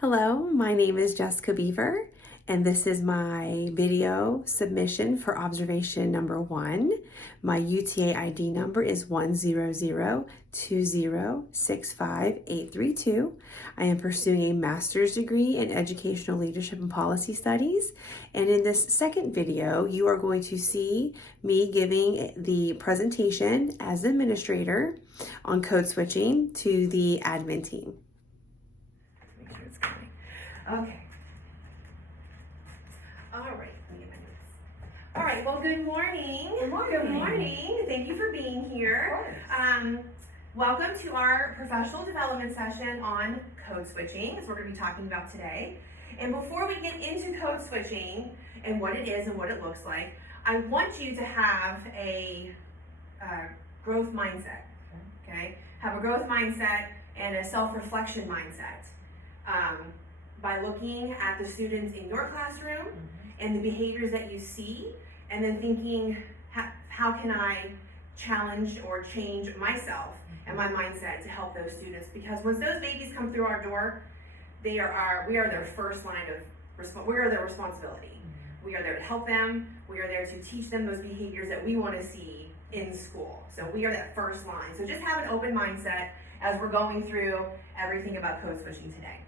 Hello, my name is Jessica Beaver, and this is my video submission for observation number 1. My UTA ID number is 10020065832. I am pursuing a master's degree in educational leadership and policy studies, and in this second video, you are going to see me giving the presentation as administrator on code switching to the admin team. Okay. All right. Let me get my notes. All right. Well, good morning. Good morning. Good morning. Thank you for being here. Welcome to our professional development session on code switching, as we're going to be talking about today. And before we get into code switching and what it is and what it looks like, I want you to have a growth mindset. Okay. Have a growth mindset and a self-reflection mindset. By looking at the students in your classroom and the behaviors that you see, and then thinking, how can I challenge or change myself and my mindset to help those students? Because once those babies come through our door, we are their first line of we are their responsibility. We are there to help them. We are there to teach them those behaviors that we want to see in school. So we are that first line. So just have an open mindset as we're going through everything about code switching today.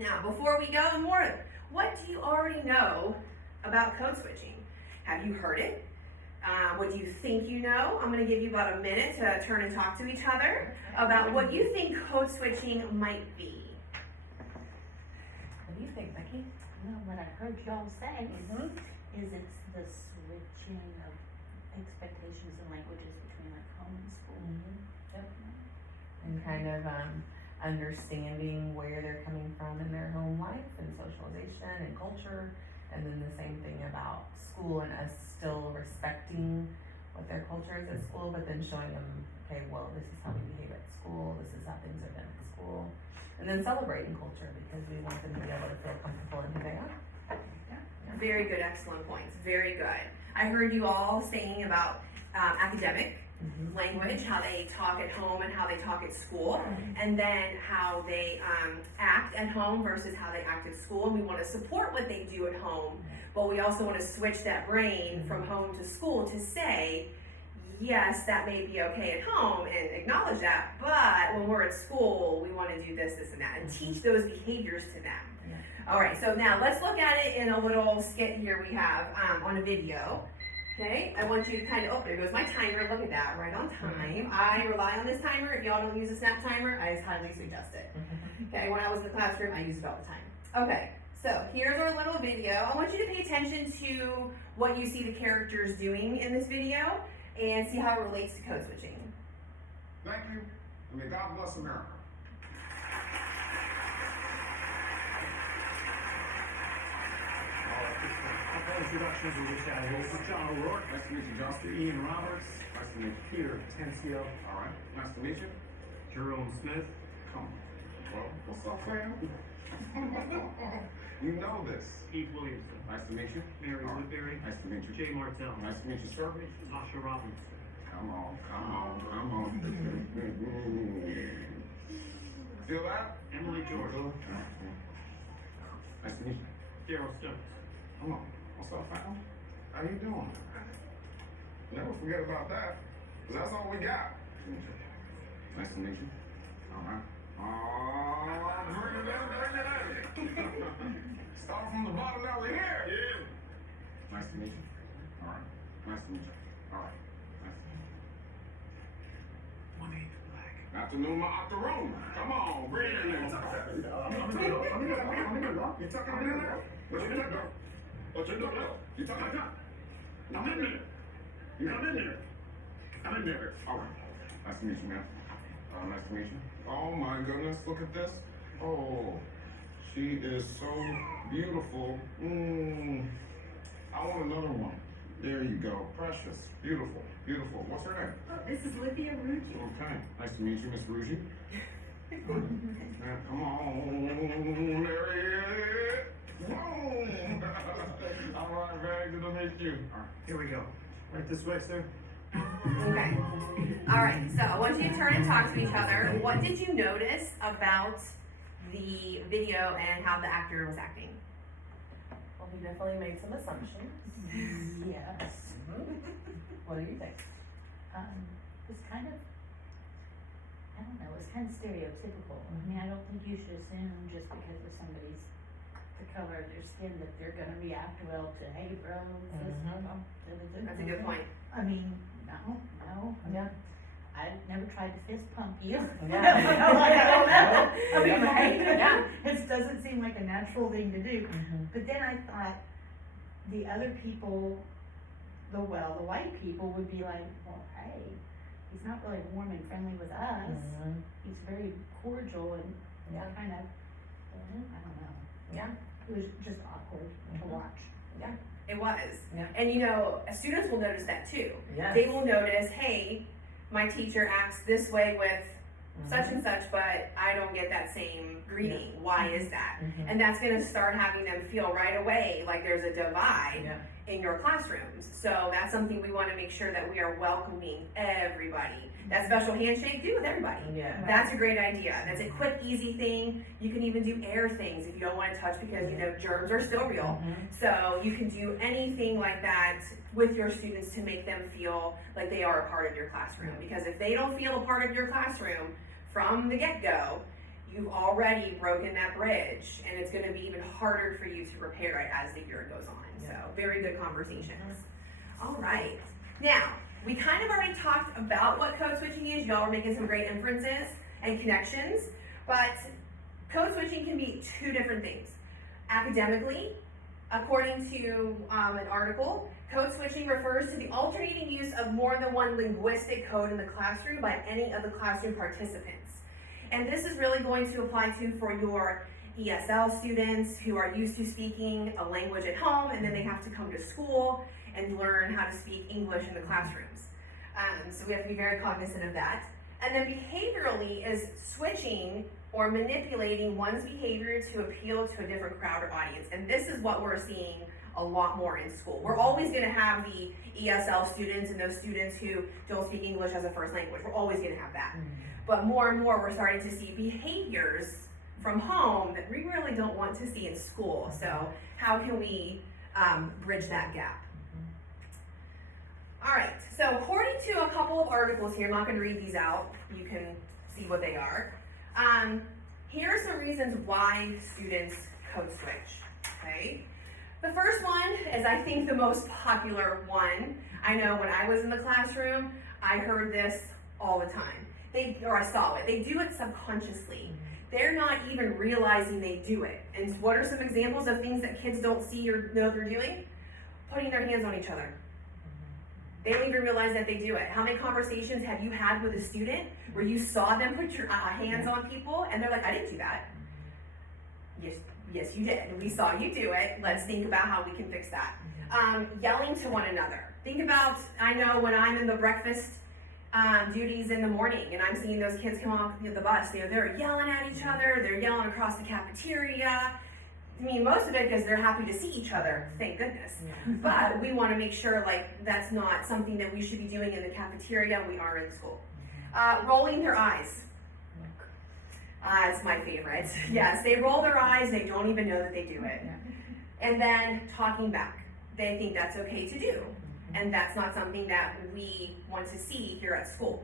Now, before we go more, what do you already know about code switching? Have you heard it? What do you think you know? I'm going to give you about a minute to turn and talk to each other about what you think code switching might be. What do you think, Becky? Well, what I heard y'all say is it's the switching of expectations and languages between like home and school. Yep. And kind of understanding where they're coming from in their home life and socialization and culture, and then the same thing about school and us still respecting what their culture is at school, but then showing them, okay, well, this is how we behave at school, this is how things are done at school, and then celebrating culture because we want them to be able to feel comfortable in who they are. Very good, excellent points. Very good. I heard you all saying about academic language, how they talk at home and how they talk at school, and then how they act at home versus how they act at school. And we want to support what they do at home, but we also want to switch that brain from home to school to say, yes, that may be okay at home and acknowledge that, but when we're at school, we want to do this, this, and that, and teach those behaviors to them. All right, so now let's look at it in a little skit here we have on a video. Okay, I want you to kind of, oh, there goes my timer. Look at that, right on time. I rely on this timer. If y'all don't use a snap timer, I highly suggest it. Okay, when I was in the classroom, I used it all the time. Okay, so here's our little video. I want you to pay attention to what you see the characters doing in this video and see how it relates to code switching. Thank you, and may God bless America. Introductions we just had. This is John O'Rourke. Nice to meet you, Justin. Ian Roberts. Nice to meet you. Peter Tencio. All right, nice to meet you. Jerome Smith. Come on. Well, what's up, fam? You know this. Keith Williamson. Nice to meet you. Mary All right. Woodbury. Nice to meet you. Jay Martell. Nice to meet you, sir. Tasha Robbins. Come on, come on, come on. Feel that? Emily George. Nice to meet you. Daryl Stokes. Come on. What's up, fam? How you doing? Never forget about that, because that's all we got. Nice to meet you. All right. Bring it in, bring it in. Start from the bottom, now we're here. Yeah. Nice to meet you. All right. Nice to meet you. All right. Nice to meet you. 1/8 black. Afternoon, my afternoon. Come on, bring it in. I'm in there. You tucking me in there? What you doing? What you doing? You tucking me? I'm in there. I'm in there. I'm in there. All right. Nice to meet you, man. Nice to meet you. Oh my goodness, look at this. Oh, she is so beautiful. I want another one. There you go. Precious. Beautiful. Beautiful. What's her name? Oh, this is Lydia Rucci. Okay. Nice to meet you, Miss Rugy. Come on, Mary. All right, very good to meet you. All right. Here we go. Right this way, sir. Okay. All right, so I want you to turn and talk to each other. What did you notice about the video and how the actor was acting? Well, he definitely made some assumptions. Yes. What do you think? It's kind of, I don't know, it's kind of stereotypical. I mean, I don't think you should assume just because of somebody's, the color of their skin that they're gonna react well to, hey bro, That's a good point. I mean, no. Yeah. I never tried to fist pump you. Yeah. I don't know. I mean, right? Yeah. It doesn't seem like a natural thing to do. But then I thought the other people, the white people would be like, well, hey, he's not really warm and friendly with us. He's very cordial and Yeah. kind of, I don't know. Yeah. It was just awkward to watch. Yeah. It was. Yeah. And you know, students will notice that too. Yes. They will notice, hey, my teacher acts this way with such and such, but I don't get that same greeting. Why is that? And that's going to start having them feel right away like there's a divide in your classrooms. So that's something we want to make sure that we are welcoming everybody. That special handshake, do with everybody. Yeah. That's a great idea. That's a quick, easy thing. You can even do air things if you don't want to touch because, you know, germs are still real. So you can do anything like that with your students to make them feel like they are a part of your classroom. Because if they don't feel a part of your classroom from the get-go, you've already broken that bridge, and it's going to be even harder for you to repair it as the year goes on. So very good conversations. All right. Now, we kind of already talked about what code switching is. Y'all are making some great inferences and connections, but code switching can be two different things. Academically, according to an article, code switching refers to the alternating use of more than one linguistic code in the classroom by any of the classroom participants. And this is really going to apply to for your ESL students who are used to speaking a language at home and then they have to come to school and learn how to speak English in the classrooms. So we have to be very cognizant of that. And then behaviorally is switching or manipulating one's behavior to appeal to a different crowd or audience. And this is what we're seeing a lot more in school. We're always going to have the ESL students and those students who don't speak English as a first language. We're always going to have that. But more and more we're starting to see behaviors from home that we really don't want to see in school. So how can we bridge that gap? All right, so according to a couple of articles here, I'm not going to read these out. You can see what they are. Here are some reasons why students code switch, okay? The first one is, I think, the most popular one. I know when I was in the classroom, I heard this all the time. I saw it. They do it subconsciously. They're not even realizing they do it. And what are some examples of things that kids don't see or know they're doing? Putting their hands on each other. They don't even realize that they do it. How many conversations have you had with a student where you saw them put your hands on people and they're like, I didn't do that. Yes, you did. We saw you do it. Let's think about how we can fix that. Yelling to one another. Think about, I know when I'm in the breakfast duties in the morning and I'm seeing those kids come off the bus, they're yelling at each other, they're yelling across the cafeteria. I mean, most of it because they're happy to see each other, thank goodness. But we want to make sure like that's not something that we should be doing in the cafeteria. We are in school. Rolling their eyes. It's my favorite. Yes, they roll their eyes, they don't even know that they do it. And then talking back. They think that's okay to do. And that's not something that we want to see here at school.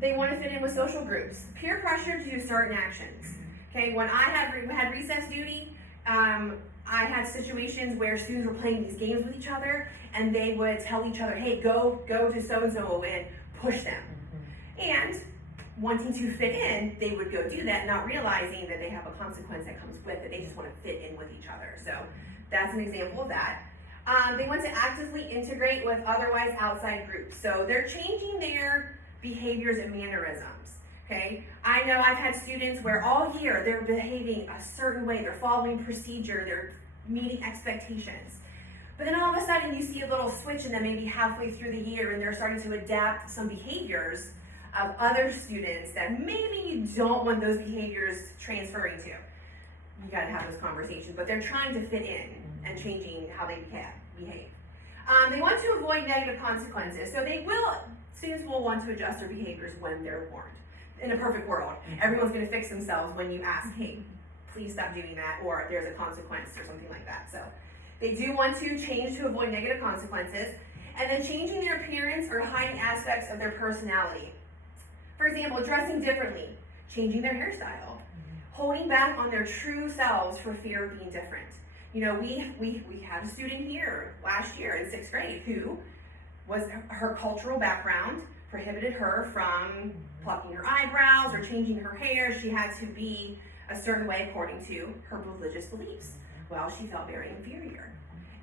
They want to fit in with social groups. Peer pressure to do certain actions. Okay, when I had recess duty, I had situations where students were playing these games with each other, and they would tell each other, hey, go to so-and-so and push them. And wanting to fit in, they would go do that, not realizing that they have a consequence that comes with it. They just want to fit in with each other. So that's an example of that. They want to actively integrate with otherwise outside groups. So they're changing their behaviors and mannerisms. Okay, I know I've had students where all year they're behaving a certain way, they're following procedure, they're meeting expectations. But then all of a sudden you see a little switch in them maybe halfway through the year and they're starting to adapt some behaviors of other students that maybe you don't want those behaviors transferring to. You gotta have those conversations, but they're trying to fit in and changing how they behave. They want to avoid negative consequences, so students will want to adjust their behaviors when they're warned. in a perfect world, everyone's gonna fix themselves when you ask, hey, please stop doing that, or there's a consequence or something like that. So they do want to change to avoid negative consequences, and then changing their appearance or hiding aspects of their personality. For example, dressing differently, changing their hairstyle, holding back on their true selves for fear of being different. You know, we had a student here last year in 6th grade who was, her cultural background prohibited her from plucking her eyebrows or changing her hair. She had to be a certain way according to her religious beliefs. Well, she felt very inferior,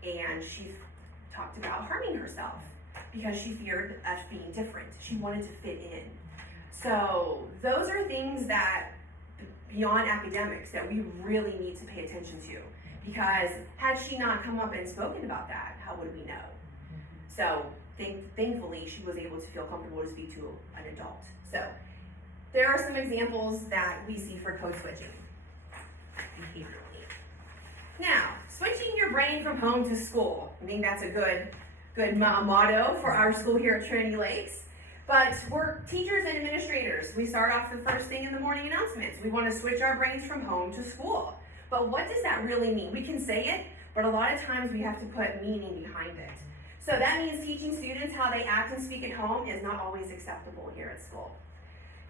and she talked about harming herself because she feared us being different. She wanted to fit in. So those are things that, beyond academics, that we really need to pay attention to, because had she not come up and spoken about that, how would we know? So thankfully, she was able to feel comfortable to speak to an adult. So there are some examples that we see for code switching behaviorally. Now, switching your brain from home to school. I think that's a good motto for our school here at Trinity Lakes. But we're teachers and administrators. We start off the first thing in the morning announcements. We want to switch our brains from home to school. But what does that really mean? We can say it, but a lot of times we have to put meaning behind it. So that means teaching students how they act and speak at home is not always acceptable here at school.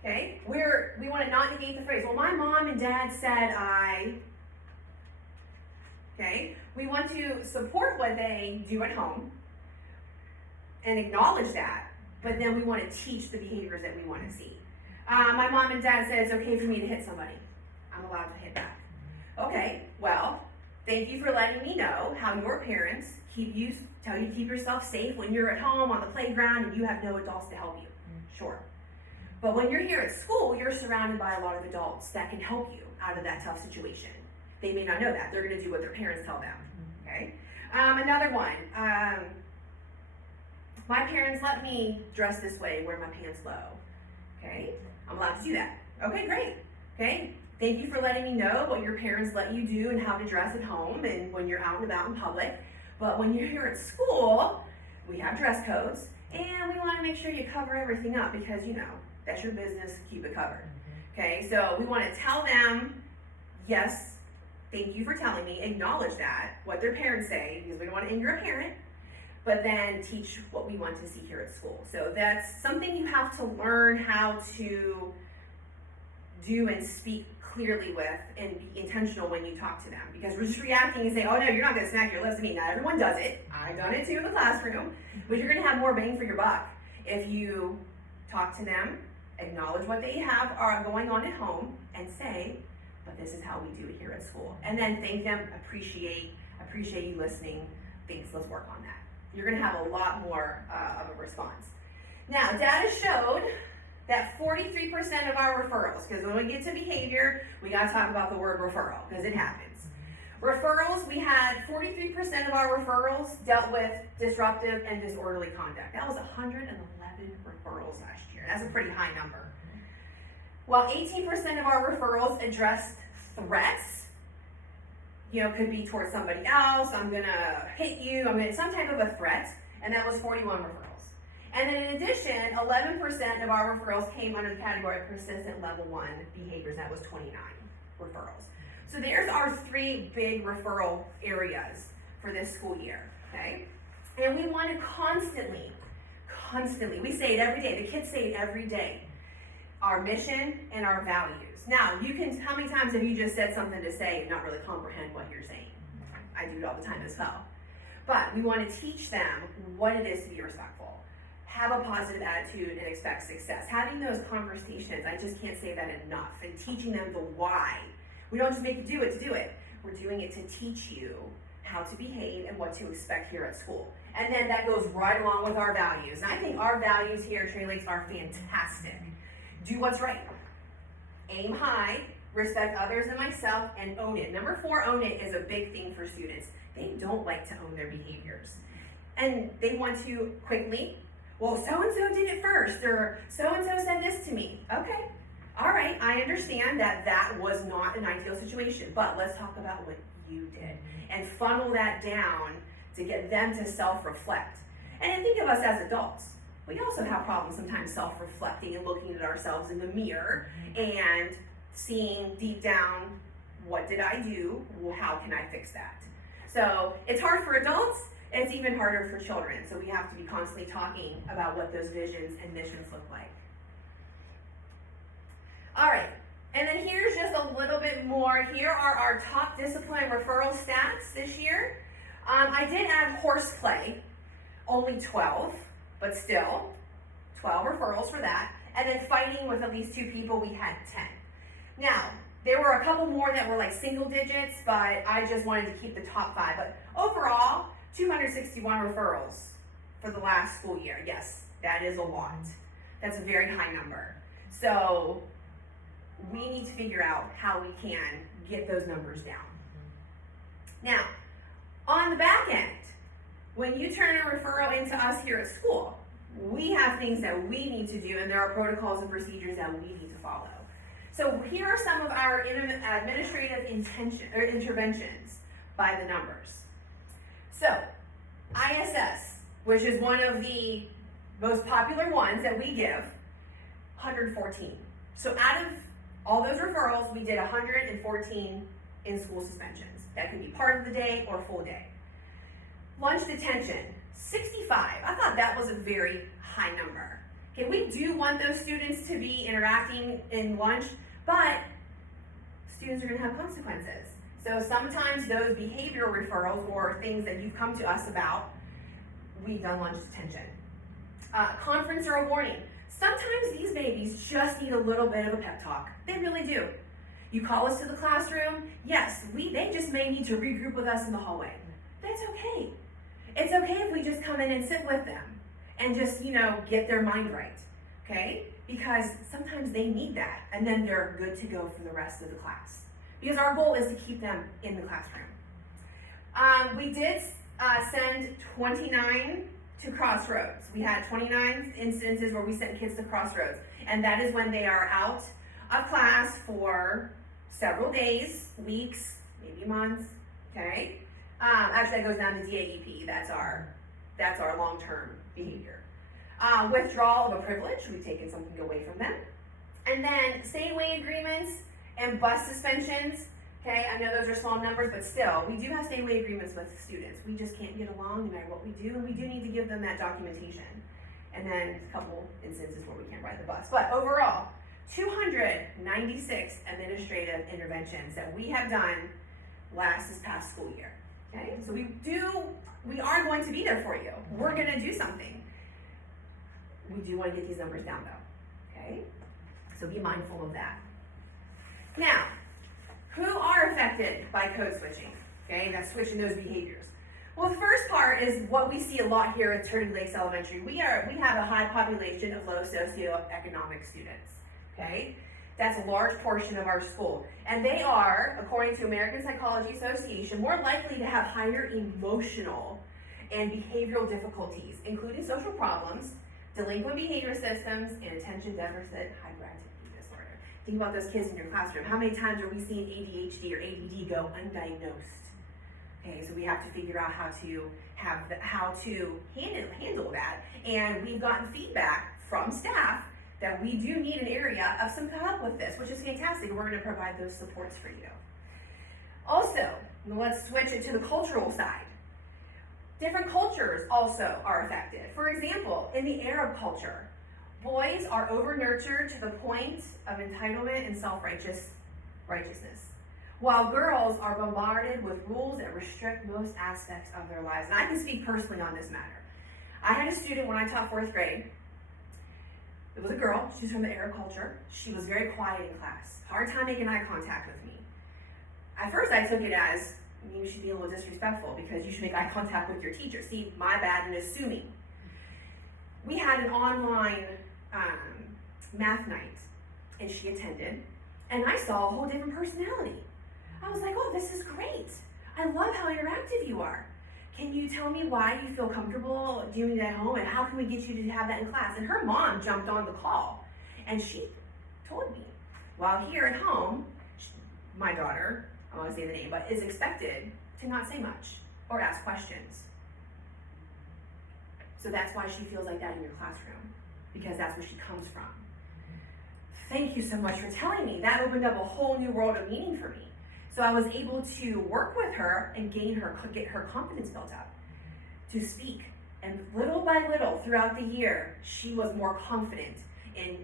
Okay? We want to not negate the phrase, well, my mom and dad said I. Okay? We want to support what they do at home and acknowledge that, but then we want to teach the behaviors that we want to see. My mom and dad said it's okay for me to hit somebody. I'm allowed to hit back. Okay, well, thank you for letting me know how your parents tell you to keep yourself safe when you're at home on the playground and you have no adults to help you. Sure. But when you're here at school, you're surrounded by a lot of adults that can help you out of that tough situation. They may not know that. They're going to do what their parents tell them. Okay? Another one. My parents let me dress this way, wear my pants low. Okay? I'm allowed to do that. Okay, great. Okay? Thank you for letting me know what your parents let you do and how to dress at home and when you're out and about in public. But when you're here at school, we have dress codes, and we want to make sure you cover everything up because, you know, that's your business, keep it covered. Okay, so we want to tell them, yes, thank you for telling me, acknowledge that, what their parents say, because we don't want to anger a parent, but then teach what we want to see here at school. So that's something you have to learn how to do and speak clearly with and be intentional when you talk to them, because we're just reacting and saying, oh no, you're not going to smack your lips at me. Not everyone does it. I've done it too in the classroom, but you're going to have more bang for your buck if you talk to them, acknowledge what they have are going on at home, and say, but this is how we do it here at school. And then thank them, appreciate you listening. Thanks, let's work on that. You're going to have a lot more of a response. Now, data showed that 43% of our referrals, because when we get to behavior, we got to talk about the word referral, because it happens. Referrals, we had 43% of our referrals dealt with disruptive and disorderly conduct. That was 111 referrals last year. That's a pretty high number. While 18% of our referrals addressed threats, you know, could be towards somebody else, I'm gonna hit you, some type of a threat, and that was 41 referrals. And then in addition, 11% of our referrals came under the category of persistent level 1 behaviors. That was 29 referrals. So there's our 3 big referral areas for this school year, okay? And we want to constantly, we say it every day, the kids say it every day, our mission and our values. Now, how many times have you just said something to say and not really comprehend what you're saying? I do it all the time as well. But we want to teach them what it is to be respectful. Have a positive attitude and expect success. Having those conversations, I just can't say that enough. And teaching them the why. We don't just make you do it to do it. We're doing it to teach you how to behave and what to expect here at school. And then that goes right along with our values. And I think our values here at Trinity Lakes are fantastic. Do what's right. Aim high, respect others and myself, and own it. Number 4, own it, is a big thing for students. They don't like to own their behaviors. And they want to quickly, well, so-and-so did it first, or so-and-so said this to me. Okay, all right, I understand that was not an ideal situation, but let's talk about what you did and funnel that down to get them to self-reflect. And think of us as adults. we also have problems sometimes self-reflecting and looking at ourselves in the mirror and seeing deep down, what did I do? Well, how can I fix that? So it's hard for adults, and it's even harder for children. So we have to be constantly talking about what those visions and missions look like. All right, and then here's just a little bit more. Here are our top discipline referral stats this year. I did add horseplay, only 12, but still 12 referrals for that. And then fighting with at least 2 people, we had 10. Now, there were a couple more that were like single digits, but I just wanted to keep the top 5. But overall, 261 referrals for the last school year. Yes, that is a lot. That's a very high number. So we need to figure out how we can get those numbers down. Now, on the back end, when you turn a referral into us here at school, we have things that we need to do, and there are protocols and procedures that we need to follow. So here are some of our administrative interventions by the numbers. So, ISS, which is one of the most popular ones that we give, 114. So out of all those referrals, we did 114 in-school suspensions. That could be part of the day or full day. Lunch detention, 65. I thought that was a very high number. Okay, we do want those students to be interacting in lunch, but students are going to have consequences. So sometimes those behavioral referrals or things that you've come to us about, we've done lunch detention. Conference or a warning. Sometimes these babies just need a little bit of a pep talk. They really do. You call us to the classroom, yes, they just may need to regroup with us in the hallway. That's okay. It's okay if we just come in and sit with them and just, get their mind right, okay? Because sometimes they need that, and then they're good to go for the rest of the class. Because our goal is to keep them in the classroom. We did send 29 to Crossroads. We had 29 instances where we sent kids to Crossroads, and that is when they are out of class for several days, weeks, maybe months, okay? Actually, that goes down to DAEP. That's our long-term behavior. Withdrawal of a privilege. We've taken something away from them. And then stay-away agreements and bus suspensions. Okay, I know those are small numbers, but still, we do have stay-away agreements with students. We just can't get along no matter what we do, and we do need to give them that documentation. And then a couple instances where we can't ride the bus. But overall, 296 administrative interventions that we have done this past school year. Okay, so we are going to be there for you. We're going to do something. We do want to get these numbers down though. Okay, so be mindful of that. Now, who are affected by code switching? Okay, that's switching those behaviors. Well, the first part is what we see a lot here at Turning Lakes Elementary. We have a high population of low socioeconomic students. Okay, that's a large portion of our school, and they are, according to American Psychology Association, more likely to have higher emotional and behavioral difficulties, including social problems, delinquent behavior systems, and attention deficit hyperactivity disorder. Think about those kids in your classroom. How many times are we seeing ADHD or ADD go undiagnosed? Okay, so we have to figure out how to handle that. And we've gotten feedback from staff that we do need an area of some help with this, which is fantastic. We're going to provide those supports for you. Also, let's switch it to the cultural side. Different cultures also are affected. For example, in the Arab culture, boys are over-nurtured to the point of entitlement and self-righteousness, while girls are bombarded with rules that restrict most aspects of their lives. And I can speak personally on this matter. I had a student when I taught 4th grade. It was a girl. She's from the Arab culture. She was very quiet in class. Hard time making eye contact with me. At first, I took it as, you should be a little disrespectful because you should make eye contact with your teacher. See, my bad in assuming. We had an online math night, and she attended, and I saw a whole different personality. I was like, oh, this is great. I love how interactive you are. Can you tell me why you feel comfortable doing that at home, and how can we get you to have that in class? And her mom jumped on the call, and she told me, while here at home, my daughter, I don't want to say the name, but is expected to not say much or ask questions. So that's why she feels like that in your classroom, because that's where she comes from. Thank you so much for telling me. That opened up a whole new world of meaning for me. So I was able to work with her and get her confidence built up to speak. And little by little throughout the year, she was more confident in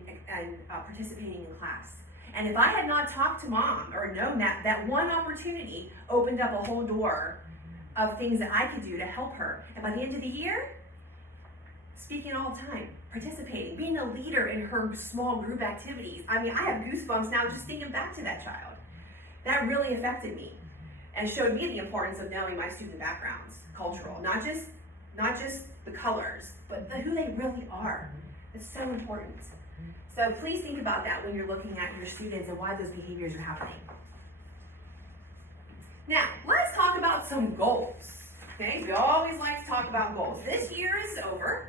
participating in class. And if I had not talked to mom or known that one opportunity opened up a whole door of things that I could do to help her. And by the end of the year, speaking all the time, participating, being a leader in her small group activities. I mean, I have goosebumps now just thinking back to that child. That really affected me and showed me the importance of knowing my student backgrounds, cultural, not just the colors, but who they really are. It's so important. So please think about that when you're looking at your students and why those behaviors are happening. Now, let's talk about some goals. Okay, we always like to talk about goals. This year is over,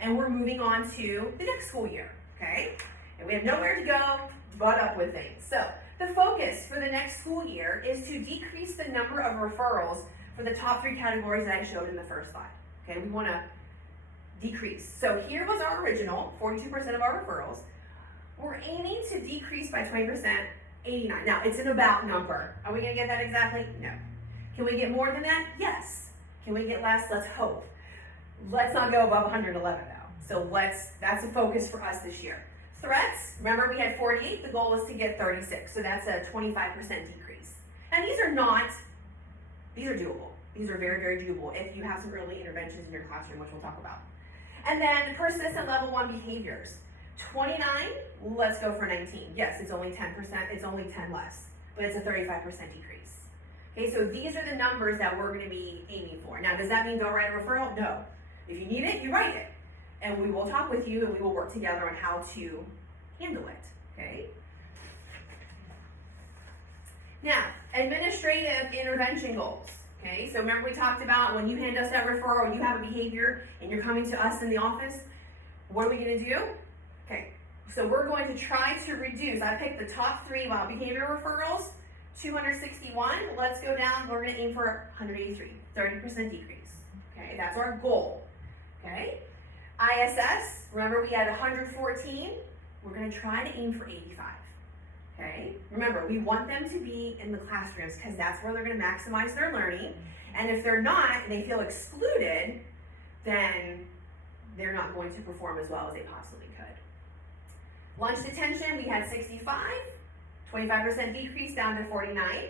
and we're moving on to the next school year, okay? And we have nowhere to go but up with things. So the focus for the next school year is to decrease the number of referrals for the top 3 categories that I showed in the first slide. Okay, we want to decrease. So here was our original, 42% of our referrals. We're aiming to decrease by 20%, 89. Now, it's an about number. Are we going to get that exactly? No. Can we get more than that? Yes. Can we get less? Let's hope. Let's not go above 111 though. So that's a focus for us this year. Threats, remember we had 48, the goal was to get 36. So that's a 25% decrease. And these are doable. These are very, very doable if you have some early interventions in your classroom, which we'll talk about. And then persistent level 1 behaviors. 29, let's go for 19. Yes, it's only 10%, it's only 10 less, but it's a 35% decrease. Okay, so these are the numbers that we're gonna be aiming for. Now, does that mean go write a referral? No. If you need it, you write it. And we will talk with you and we will work together on how to handle it, okay? Now, administrative intervention goals. Okay, so remember we talked about when you hand us that referral, you have a behavior and you're coming to us in the office, what are we gonna do? Okay, so we're going to try to reduce, I picked the top 3 behavior referrals, 261, let's go down, we're gonna aim for 183, 30% decrease. Okay, that's our goal, okay? ISS, remember we had 114, we're gonna try to aim for 85. Okay, remember, we want them to be in the classrooms because that's where they're going to maximize their learning. And if they're not, and they feel excluded, then they're not going to perform as well as they possibly could. Lunch detention, we had 65, 25% decrease down to 49.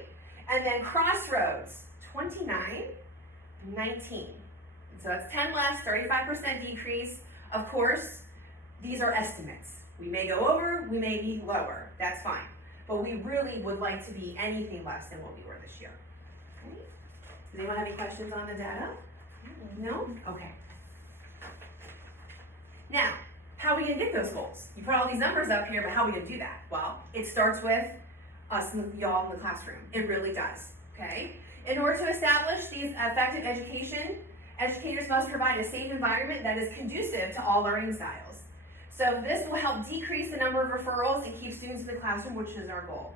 And then crossroads, 29, 19. So that's 10 less, 35% decrease. Of course, these are estimates. We may go over, we may be lower, that's fine. But we really would like to be anything less than what we were this year. Okay. Does anyone have any questions on the data? No? Okay. Now, how are we gonna get those goals? You put all these numbers up here, but how are we gonna do that? Well, it starts with us, y'all in the classroom. It really does, okay? In order to establish these effective education, educators must provide a safe environment that is conducive to all learning styles. So this will help decrease the number of referrals and keep students in the classroom, which is our goal.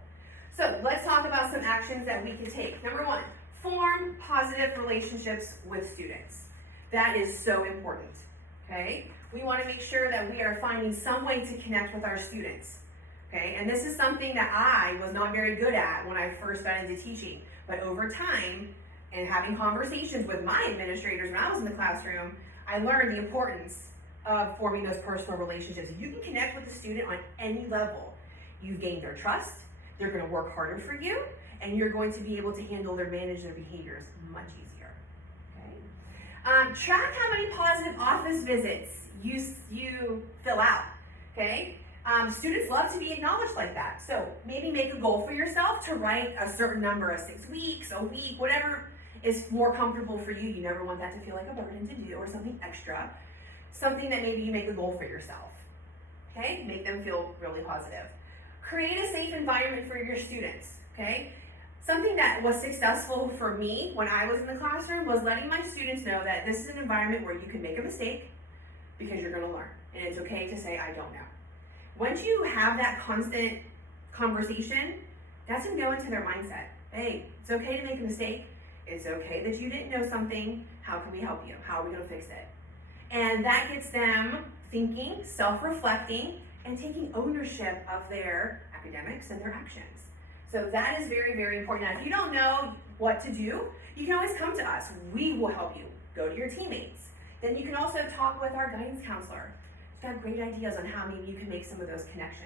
So let's talk about some actions that we can take. Number 1, form positive relationships with students. That is so important, okay? We want to make sure that we are finding some way to connect with our students, okay? And this is something that I was not very good at when I first got into teaching. But over time, and having conversations with my administrators when I was in the classroom, I learned the importance of forming those personal relationships. If you can connect with the student on any level, you've gained their trust, they're gonna work harder for you, and you're going to be able to manage their behaviors much easier, okay? Track how many positive office visits you fill out, okay? Students love to be acknowledged like that. So maybe make a goal for yourself to write a certain number of 6 weeks, a week, whatever is more comfortable for you. You never want that to feel like a burden to do or something extra. Something that maybe you make a goal for yourself, okay? Make them feel really positive. Create a safe environment for your students, okay? Something that was successful for me when I was in the classroom was letting my students know that this is an environment where you can make a mistake because you're gonna learn, and it's okay to say, I don't know. Once you have that constant conversation, that's gonna go into their mindset. Hey, it's okay to make a mistake. It's okay that you didn't know something. How can we help you? How are we gonna fix it? And that gets them thinking, self-reflecting, and taking ownership of their academics and their actions. So that is very, very important. Now, if you don't know what to do, you can always come to us. We will help you. Go to your teammates. Then you can also talk with our guidance counselor. He's got great ideas on how maybe you can make some of those connections.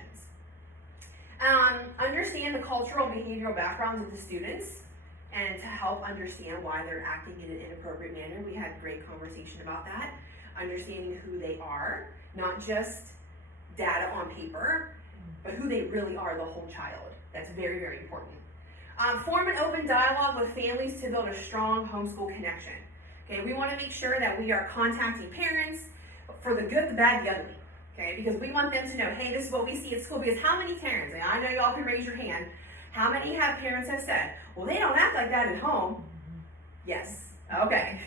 Understand the cultural and behavioral backgrounds of the students and to help understand why they're acting in an inappropriate manner. We had great conversation about that. Understanding who they are, not just data on paper, but who they really are, the whole child. That's very, very important. Form an open dialogue with families to build a strong homeschool connection. Okay, we want to make sure that we are contacting parents for the good, the bad, the ugly. Okay, because we want them to know, hey, this is what we see at school. Because how many parents, and I know y'all can raise your hand, how many parents have said, well, they don't act like that at home? Yes. Okay.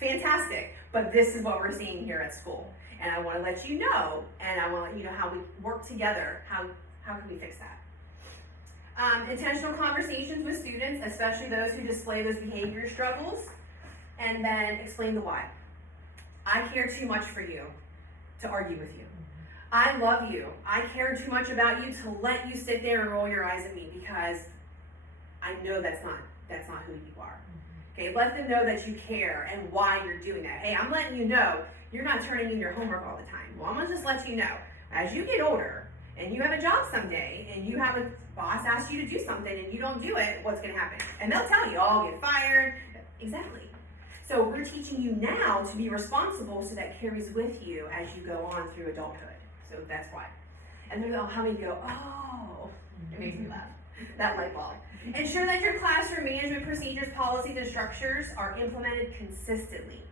Fantastic. But this is what we're seeing here at school. And I want to let you know, and I want to let you know how we work together. How can we fix that? Intentional conversations with students, especially those who display those behavior struggles, and then explain the why. I care too much for you to argue with you. I love you. I care too much about you to let you sit there and roll your eyes at me because I know that's not who you are. Okay, let them know that you care and why you're doing that. Hey, I'm letting you know you're not turning in your homework all the time. Well, I'm gonna just let you know, as you get older and you have a job someday and you have a boss ask you to do something and you don't do it, what's gonna happen? And they'll tell you, I'll get fired. Exactly. So we're teaching you now to be responsible so that carries with you as you go on through adulthood. So that's why. And then how many go, oh, it makes me laugh. That light bulb. Ensure that your classroom management procedures, policies, and structures are implemented consistently.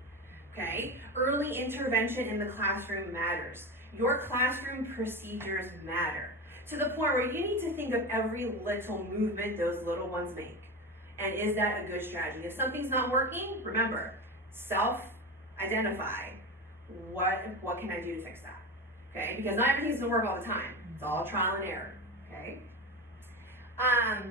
Okay? Early intervention in the classroom matters. Your classroom procedures matter. To the point where you need to think of every little movement those little ones make. And is that a good strategy? If something's not working, remember, self-identify. What can I do to fix that? Okay? Because not everything's gonna work all the time. It's all trial and error. Okay?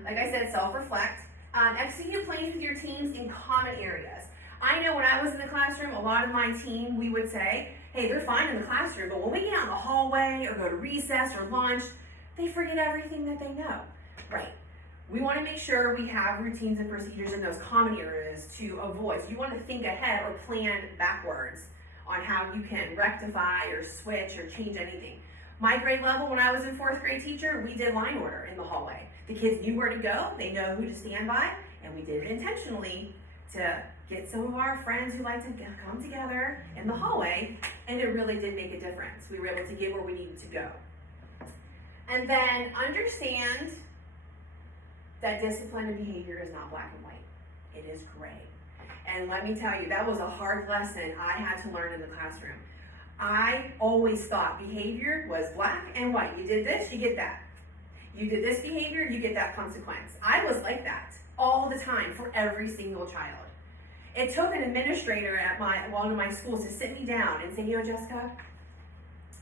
Like I said, self-reflect. Execute plans with your teams in common areas. I know when I was in the classroom, a lot of my team, we would say, hey, they're fine in the classroom, but when we get out in the hallway or go to recess or lunch, they forget everything that they know. Right. We want to make sure we have routines and procedures in those common areas to avoid. So you want to think ahead or plan backwards on how you can rectify or switch or change anything. My grade level, when I was in 4th grade teacher, we did line order in the hallway. The kids knew where to go, they know who to stand by, and we did it intentionally to get some of our friends who like to come together in the hallway, and it really did make a difference. We were able to get where we needed to go. And then understand that discipline and behavior is not black and white. It is gray. And let me tell you, that was a hard lesson I had to learn in the classroom. I always thought behavior was black and white. You did this, you get that. You did this behavior, you get that consequence. I was like that all the time for every single child. It took an administrator at one of my schools to sit me down and say, you know, Jessica,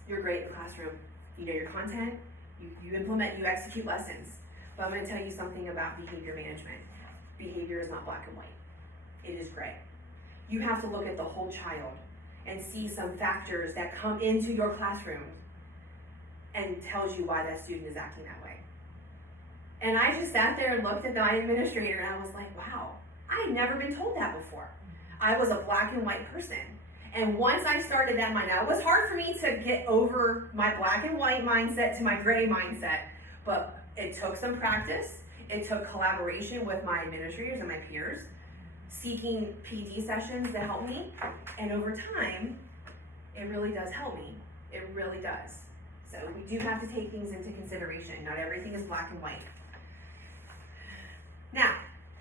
you're great in the classroom. You know your content, you implement, you execute lessons. But I'm going to tell you something about behavior management. Behavior is not black and white. It is gray. You have to look at the whole child and see some factors that come into your classroom and tells you why that student is acting that way. And I just sat there and looked at my administrator and I was like, wow, I had never been told that before. I was a black and white person. And once I started that mindset, it was hard for me to get over my black and white mindset to my gray mindset, but it took some practice. It took collaboration with my administrators and my peers, seeking PD sessions to help me. And over time, it really does help me. It really does. So we do have to take things into consideration. Not everything is black and white. Now,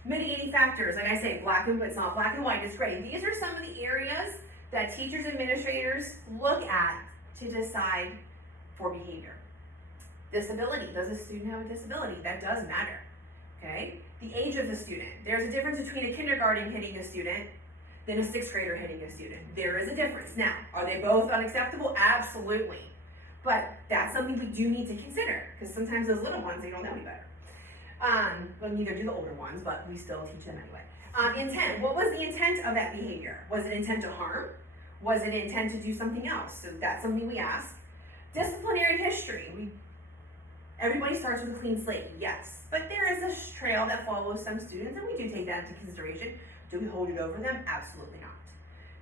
mitigating factors, like I say, it's not black and white, it's gray. These are some of the areas that teachers and administrators look at to decide for behavior. Disability, does a student have a disability? That does matter, okay? The age of the student. There's a difference between a kindergarten hitting a student than a 6th grader hitting a student. There is a difference. Now, are they both unacceptable? Absolutely. But that's something we do need to consider, because sometimes those little ones, they don't know any better. Well, neither do the older ones, but we still teach them anyway. Intent, what was the intent of that behavior? Was it intent to harm? Was it intent to do something else? So that's something we ask. Disciplinary history. Everybody starts with a clean slate, yes. But there is a trail that follows some students, and we do take that into consideration. Do we hold it over them? Absolutely not.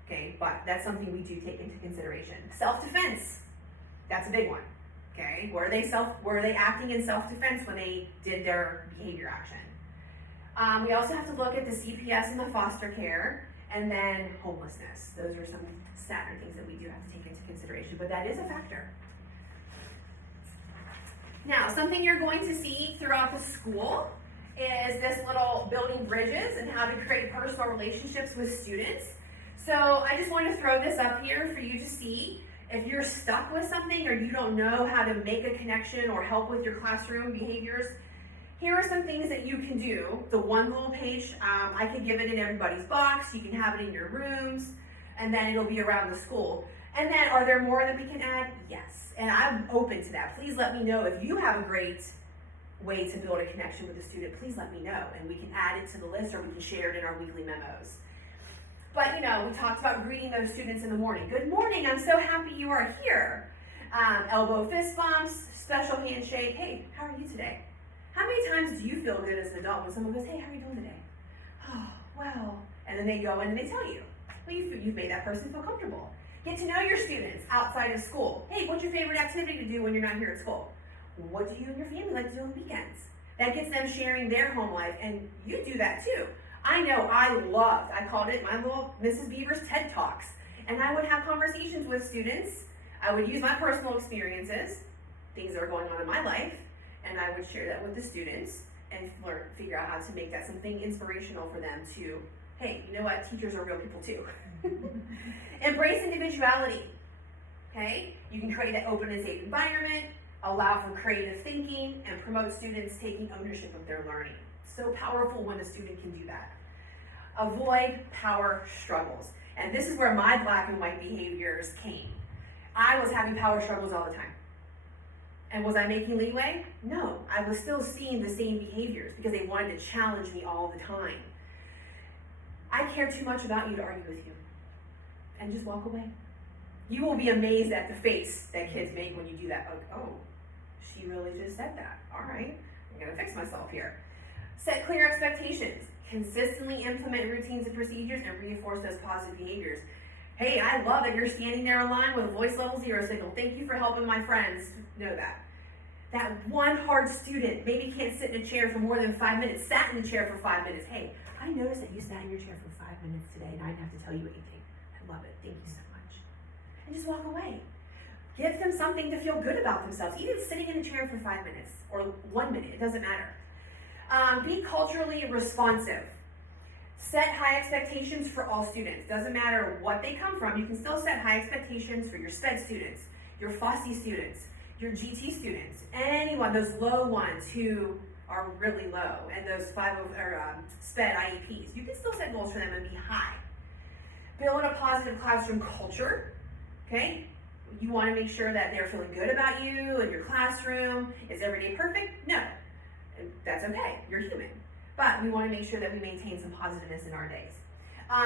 Okay, but that's something we do take into consideration. Self-defense, that's a big one. Okay, were they acting in self-defense when they did their behavior action? We also have to look at the CPS and the foster care, and then homelessness. Those are some sadder things that we do have to take into consideration, but that is a factor. Now, something you're going to see throughout the school is this little building bridges and how to create personal relationships with students. So I just want to throw this up here for you to see. If you're stuck with something or you don't know how to make a connection or help with your classroom behaviors, here are some things that you can do. The one little page, I could give it in everybody's box. You can have it in your rooms, and then it'll be around the school. And then, are there more that we can add? Yes, and I'm open to that. Please let me know if you have a great way to build a connection with a student. Please let me know, and we can add it to the list, or we can share it in our weekly memos. But we talked about greeting those students in the morning. Good morning, I'm so happy you are here. Elbow fist bumps, special handshake. Hey, how are you today? How many times do you feel good as an adult when someone goes, hey, how are you doing today? Oh, well, and then they go in and they tell you. Well, you've made that person feel comfortable. Get to know your students outside of school. Hey, what's your favorite activity to do when you're not here at school? What do you and your family like to do on weekends? That gets them sharing their home life, and you do that too. I know I called it my little Mrs. Beaver's TED Talks, and I would have conversations with students. I would use my personal experiences, things that are going on in my life, and I would share that with the students and figure out how to make that something inspirational for them to, hey, you know what, teachers are real people too. Embrace individuality, okay? You can create an open and safe environment, allow for creative thinking, and promote students taking ownership of their learning. So powerful when a student can do that. Avoid power struggles. And this is where my black and white behaviors came. I was having power struggles all the time. And was I making leeway? No, I was still seeing the same behaviors because they wanted to challenge me all the time. I care too much about you to argue with you. And just walk away. You will be amazed at the face that kids make when you do that. Like, oh, she really just said that. All right, I'm gonna fix myself here. Set clear expectations. Consistently implement routines and procedures and reinforce those positive behaviors. Hey, I love that you're standing there in line with a voice level 0 signal. Thank you for helping my friends know that. That one hard student maybe can't sit in a chair for more than 5 minutes, sat in the chair for 5 minutes. Hey, I noticed that you sat in your chair for 5 minutes today and I didn't have to tell you anything. I love it. Thank you so much. And just walk away. Give them something to feel good about themselves, even sitting in a chair for 5 minutes or 1 minute, it doesn't matter. Be culturally responsive. Set high expectations for all students. Doesn't matter what they come from, you can still set high expectations for your SPED students, your FOSSI students, your GT students, anyone, those low ones who are really low, and those SPED IEPs. You can still set goals for them and be high. Build a positive classroom culture, okay? You want to make sure that they're feeling good about you and your classroom. Is every day perfect? No. That's okay, you're human. But we want to make sure that we maintain some positiveness in our days.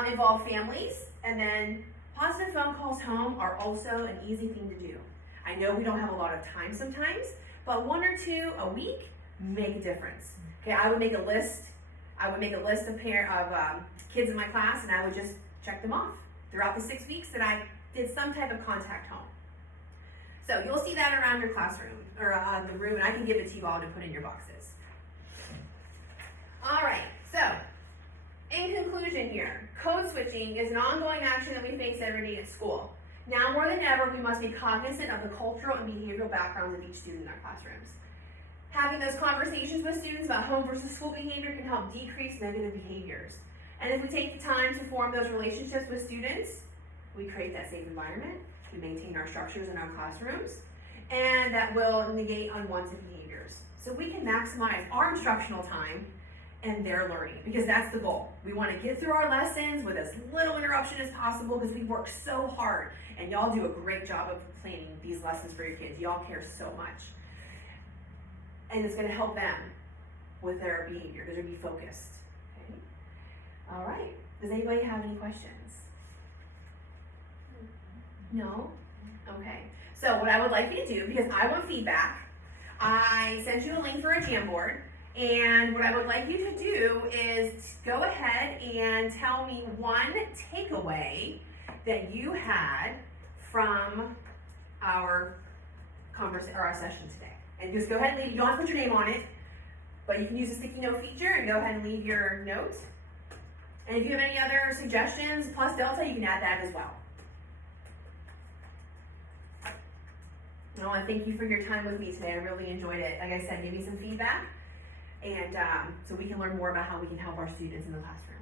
Involve families, and then positive phone calls home are also an easy thing to do. I know we don't have a lot of time sometimes, but 1 or 2 a week make a difference. Okay, I would make a list. Of kids in my class, and I would just check them off throughout the 6 weeks that I did some type of contact home. So you'll see that around your classroom or the room, and I can give it to you all to put in your boxes. All right, so in conclusion here, code switching is an ongoing action that we face every day at school. Now more than ever, we must be cognizant of the cultural and behavioral backgrounds of each student in our classrooms. Having those conversations with students about home versus school behavior can help decrease negative behaviors. And if we take the time to form those relationships with students, we create that safe environment, we maintain our structures in our classrooms, and that will negate unwanted behaviors. So we can maximize our instructional time and their learning, because that's the goal. We want to get through our lessons with as little interruption as possible because we work so hard, and y'all do a great job of planning these lessons for your kids. Y'all care so much. And it's going to help them with their behavior. They're going to be focused. Okay? All right. Does anybody have any questions? No? Okay. So what I would like you to do, because I want feedback, I sent you a link for a Jamboard, and what I would like you to do is go ahead and tell me one takeaway that you had from our our session today. And just go ahead and leave, you don't have to put your name on it, but you can use the sticky note feature and go ahead and leave your note. And if you have any other suggestions, plus Delta, you can add that as well. No, I thank you for your time with me today. I really enjoyed it. Like I said, give me some feedback, and so we can learn more about how we can help our students in the classroom.